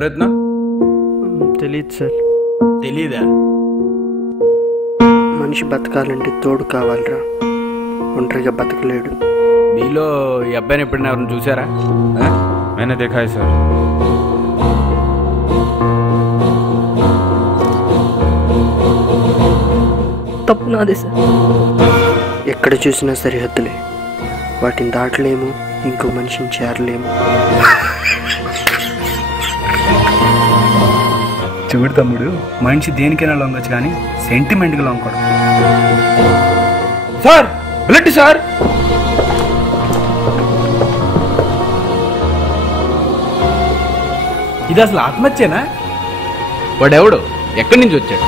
ఎవరెత్నా? తెలియదు సార్. తెలీదా? మనిషి బతకాలంటే తోడు కావాలరా, ఒంటరిగా బతకలేడు. మీలో ఈ అబ్బాయిని ఎప్పుడైనా ఎవరిని చూసారా? मैंने देखा है सर. తప్పు నాదే సార్. ఎక్కడ చూసినా సరిహద్దులే, వాటిని దాటలేము, ఇంకో మనిషిని చేరలేము. చూడు తమ్ముడు, మనిషి దేనికైనా లొంగొచ్చు కానీ సెంటిమెంట్గా లొంగకూడదు. సార్ వెళ్ళండి సార్. ఇది అసలు ఆత్మహత్యేనా? వాడెవడు? ఎక్కడి నుంచి వచ్చాడు?